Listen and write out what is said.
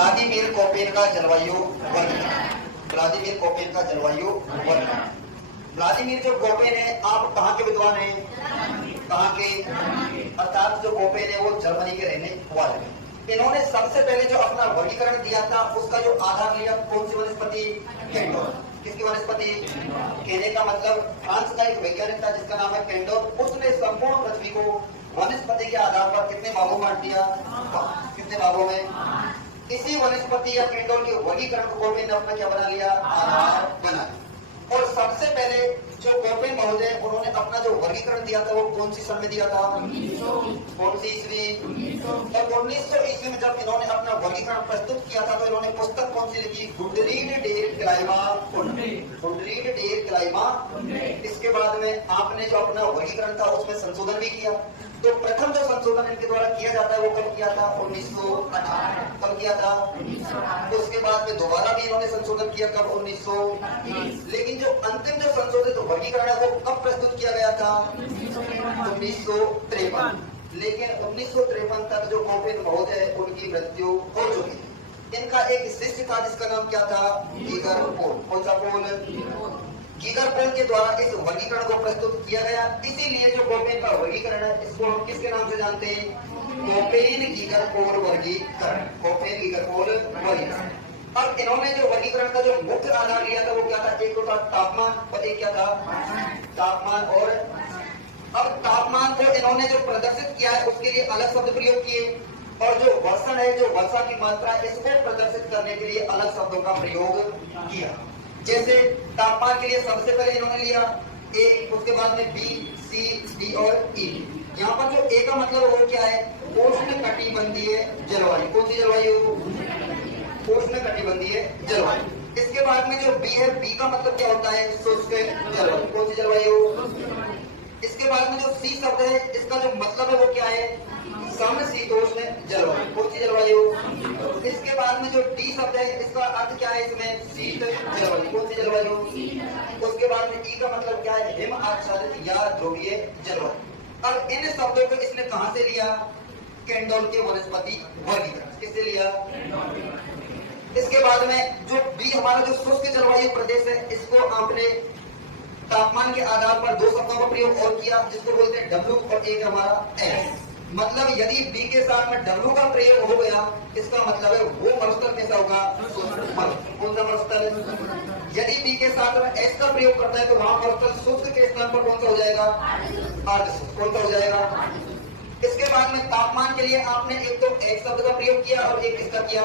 Vladimir Koppen का जलवायु वर्णन। व्लादिमीर कोपेन का जलवायु वर्णन। व्लादिमीर जो कोपेन है, आप कहाँ के विद्वान हैं? कहाँ के? अर्थात जो कोपेन है वो जर्मनी के रहने वाले हैं। इन्होंने सबसे पहले जो अपना वर्गीकरण दिया था उसका जो आधार लिया कौन सी वनस्पति? केंडोल। किसकी वनस्पति? कहने का मतलब फ्रांस का एक वैज्ञानिक था जिसका नाम है केंडोल। उसने संपूर्ण पृथ्वी को वनस्पति के आधार पर कितने भागों में बांट दिया? कितने भागों में? इसी वनस्पति या केंडोल के वर्गीकरण को कोपेन ने अपना क्या बना लिया? आधार बना लिया। और सबसे पहले जो कोपेन महोदय उन्होंने अपना जो वर्गीकरण दिया था वो कौन सी सन में दिया था? कौन सी ईस्वी? और 1900 ईस्वी में जब इन्होंने अपना वर्गीकरण प्रस्तुत किया था तो इन्होंने पुस्तक कौन सी लिखी? गुडरीड डेर क्लाइमा कुंड। गुडरीड डेर क्लाइमा। इसके बाद में आपने जो अपना वर्गीकरण था उसमें संशोधन भी किया। तो प्रथम जो संशोधन इनके द्वारा किया जाता है वो कब किया था? 1918। कब किया था? उसके बाद में दोबारा भी इन्होंने संशोधन किया। कब? 1930। लेकिन जो अंतिम जो संशोधित वर्गीकरण है वो कब प्रस्तुत किया गया था? 1953। लेकिन 1953 तक जो कोपेन महोदय है उनकी मृत्यु हो चुकी है। इनका एक शिष्य था जिसका नाम क्या था? गीगर पोल। कौन सा पोल? गीगर पोल के द्वारा इस वर्गीकरण को प्रस्तुत किया गया। इसीलिए जो कोपेन का वर्गीकरण है इसको हम किसके नाम से जानते हैं? कोपेन गीगर पोल वर्गीकरण। कोपेन गीगर पोल वर्गीकरण। अब इन्होंने जो वर्गीकरण का जो मुख्य आधार लिया था वो क्या था? एक तो था तापमान और एक क्या था? तापमान। और अब तापमान को इन्होंने जो प्रदर्शित किया है उसके लिए अलग शब्द प्रयोग किए और जो वर्षण है, जो वर्षा की मात्रा, इसको प्रदर्शित करने के लिए अलग शब्दों का प्रयोग किया। जैसे तापमान के लिए सबसे पहले इन्होंने लिया ए, उसके बाद में बी, सी, डी और ई। यहाँ पर जो ए का मतलब वो क्या है? उष्णकटिबंधीय जलवायु। कौन सी जलवायु? उष्णकटिबंधीय जलवायु। इसके बाद में जो बी है, बी का मतलब क्या होता है? शुष्क जलवायु। कौन सी जलवायु? इसके बाद में जो सी शब्द है इसका जो मतलब है वो क्या है? समशीतोष्ण जलवायु। कौन सी जलवायु? इसके बाद में जो डी शब्द है इसका अर्थ क्या है? इसमें शीत जलवायु। कौन सी जलवायु? उसके बाद में ई का मतलब क्या है? हिम आच्छादित या ध्रुवीय जलवायु। अब इन शब्दों को इसने कहां से लिया? केंडोल के वनस्पति वर्गीकरण। किससे लिया? इसके बाद में जो बी हमारा जो शुष्क जलवायु प्रदेश है इसको आपने तापमान के आधार पर दो शब्दों का प्रयोग और किया जिसको बोलते हैं डब्ल्यू और एक हमारा एस। मतलब यदि बी के साथ में डब्ल्यू का प्रयोग हो गया इसका मतलब है वो मरुस्थल कैसा होगा? कौन सा मरुस्थल? यदि बी के साथ में एस का प्रयोग करता है तो वहां मरुस्थल शुष्क के स्थान पर कौन सा हो जाएगा? अर्धशुष्क। कौन सा हो जाएगा? इसके बाद में तापमान के लिए आपने एक तो एक शब्द का प्रयोग किया और एक किसका किया?